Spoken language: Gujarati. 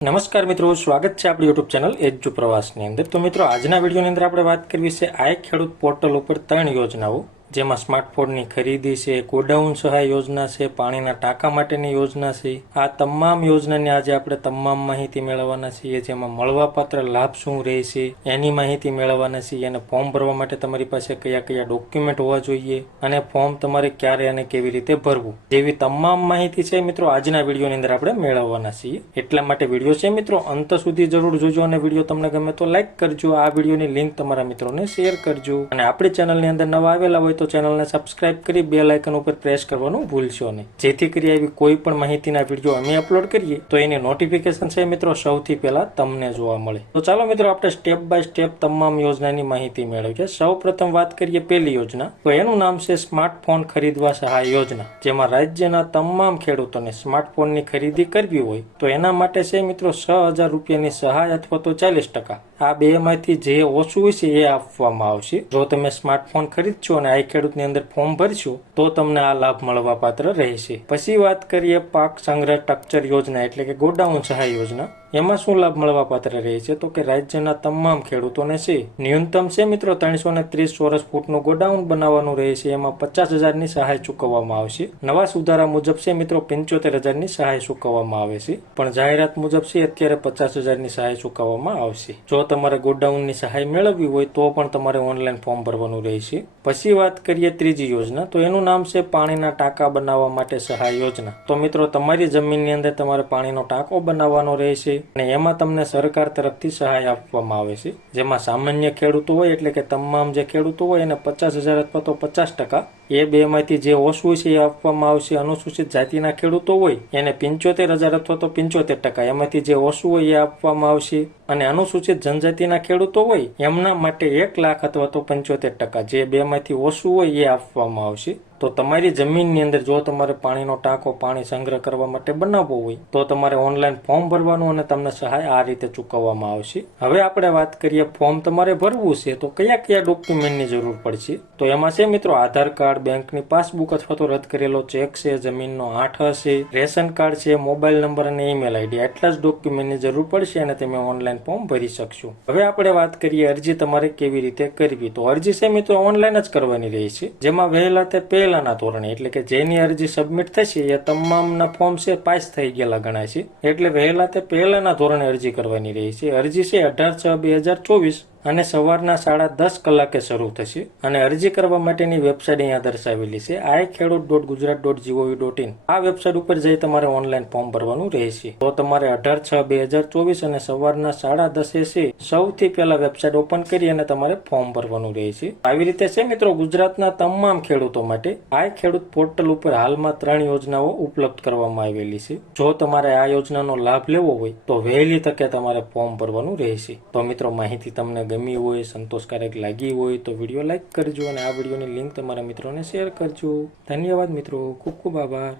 નમસ્કાર મિત્રો, સ્વાગત છે આપણી યુટ્યુબ ચેનલ એજ્યુ પ્રવાસની અંદર। તો મિત્રો, આજના વિડીયોની અંદર આપણે વાત કરવી છે આઈ ખેડૂત પોર્ટલ ઉપર 3 યોજનાઓ, જેમાં સ્માર્ટફોનની ખરીદી છે, ગોડાઉન સહાય યોજના છે, પાણીના ટાંકા માટેની યોજના છે। આ તમામ યોજનાની આજે આપણે તમામ માહિતી મેળવવાના છીએ, જેમાં મળવાપાત્ર લાભ શું રહેશે એની માહિતી મેળવવાના છીએ, અને ફોર્મ ભરવા માટે તમારી પાસે કયા કયા ડોક્યુમેન્ટ હોવા જોઈએ અને ફોર્મ તમારે ક્યારે અને કેવી રીતે ભરવું જેવી તમામ માહિતી છે મિત્રો આજના વિડીયોની અંદર આપણે મેળવવાના છીએ। એટલા માટે વિડીયો છે મિત્રો અંત સુધી જરૂર જોજો, અને વિડીયો તમને ગમે તો લાઈક કરજો, આ વિડીયોની લિંક તમારા મિત્રોને શેર કરજો, અને આપણી ચેનલની અંદર નવા આવેલા હોય તો ચેનલને સબસ્ક્રાઇબ કરી બેલ આઇકન ઉપર પ્રેસ કરવાનું ભૂલશો નહીં, જેથી કરી આવી કોઈ પણ માહિતીના વિડીયો અમે અપલોડ કરીએ તો એની નોટિફિકેશન છે મિત્રો સૌથી પહેલા તમને જોવા મળે। તો ચાલો મિત્રો, આપણે સ્ટેપ બાય સ્ટેપ તમામ યોજનાની માહિતી મેળવીએ। સૌ પ્રથમ વાત કરીએ પહેલી યોજના, તો એનું નામ છે સ્માર્ટફોન ખરીદવા સહાય યોજના, જેમાં રાજ્યના તમામ ખેડૂતોને સ્માર્ટફોનની ખરીદી કરવી હોય તો એના માટે છે મિત્રો 6,000 રૂપિયાની સહાય અથવા તો 40%, આ બેમાંથી જે ઓછું હોય છે એ આપવામાં આવશે। જો તમે સ્માર્ટફોન ખરીદશો અને આઈ ખેડૂતની અંદર ફોર્મ ભરશો તો તમને આ લાભ મળવા પાત્ર રહેશે। પછી વાત કરીએ પાક સંગ્રહ સ્ટ્રક્ચર યોજના એટલે કે ગોડાઉન સહાય યોજના, એમાં શું લાભ મળવા પાત્ર રહે છે તો કે રાજ્યના તમામ ખેડૂતોને છે ન્યૂનતમ છે મિત્રો 330 ચોરસ ફૂટનું ગોડાઉન બનાવવાનું રહે છે, એમાં 50,000ની સહાય ચૂકવવામાં આવશે। નવા સુધારા મુજબ છે મિત્રો 75,000ની સહાય ચૂકવવામાં આવે છે, પણ જાહેરાત મુજબ છે અત્યારે 50,000ની સહાય ચૂકવવામાં આવશે। જો તમારે ગોડાઉનની સહાય મેળવવી હોય તો પણ તમારે ઓનલાઈન ફોર્મ ભરવાનું રહેશે। પછી વાત કરીએ ત્રીજી યોજના, તો એનું નામ છે પાણીના ટાંકા બનાવવા માટે સહાય યોજના। તો મિત્રો, તમારી જમીનની અંદર તમારે પાણીનો ટાંકો બનાવવાનો રહેશે, અને એમાં તમને સરકાર તરફથી સહાય આપવામાં આવે છે, જેમાં સામાન્ય ખેડૂતો હોય એટલે કે તમામ જે ખેડૂતો હોય એને 50,000 અથવા તો 50%, એ બેમાંથી જે ઓછું છે એ આપવામાં આવશે। અનુસૂચિત જાતિના ખેડૂતો હોય એને 75,000 અથવા તો 75%, એમાંથી જે ઓછું હોય એ આપવામાં આવશે, અને અનુસૂચિત જનજાતિના ખેડૂતો હોય એમના માટે 1 લાખ અથવા તો 75%, જે બેમાંથી ઓછું હોય એ આપવામાં આવશે। તો તમારી જમીનની અંદર જો તમારે પાણીનો ટાંકો પાણી સંગ્રહ કરવા માટે બનાવવો હોય તો તમારે ઓનલાઈન ફોર્મ ભરવાનું અને તમને સહાય આ રીતે ચૂકવવામાં આવશે। હવે આપણે વાત કરીએ ફોર્મ તમારે ભરવું છે તો કયા કયા ડોક્યુમેન્ટની જરૂર પડશે, તો એમાં છે મિત્રો આધાર કાર્ડ, બેંકની પાસબુક અથવા તો રદ કરેલો ચેક છે, જમીનનો 8 હશે, રેશન કાર્ડ છે, મોબાઈલ નંબર અને ઈમેલ આઈડી, આટલા જ ડોક્યુમેન્ટની જરૂર પડશે અને તમે ઓનલાઈન ફોર્મ ભરી શકશો। હવે આપણે વાત કરીએ અરજી તમારે કેવી રીતે કરવી, તો અરજી છે મિત્રો ઓનલાઈન જ કરવાની રહેશે, જેમાં વહેલા તે પહેલાના ધોરણે એટલે કે જેની અરજી સબમિટ થશે એ તમામના ફોર્મ છે પાસ થઈ ગયેલા ગણાય છે, એટલે વહેલા તે પહેલાના ધોરણે અરજી કરવાની રહેશે। અરજી છે 18/6/2024 અને સવારના 10:30 કલાકે શરૂ થશે, અને અરજી કરવા માટેની વેબસાઇટ અહીંયા દર્શાવેલી છે ikhedut.gujarat.gov.in, આ વેબસાઇટ ઉપર જઈ તમારે ઓનલાઈન ફોર્મ ભરવાનું રહેશે। તો તમારે 18/6/2024 અને સવારના 10:30 છે સૌથી પહેલા વેબસાઇટ ઓપન કરી અને તમારે ફોર્મ ભરવાનું રહેશે। આવી રીતે છે મિત્રો ગુજરાતના તમામ ખેડૂતો માટે આઈ ખેડૂત પોર્ટલ ઉપર હાલમાં 3 યોજનાઓ ઉપલબ્ધ કરવામાં આવેલી છે। જો તમારે આ યોજનાનો લાભ લેવો હોય તો વહેલી તકે તમારે ફોર્મ ભરવાનું રહેશે। તો મિત્રો, માહિતી તમને ગમી હોય, સંતોષકારક લાગી હોય તો વિડીયો લાઈક કરજો, અને આ વિડીયોની લિંક તમારા મિત્રોને શેર કરજો। ધન્યવાદ મિત્રો, ખૂબ ખૂબ આભાર।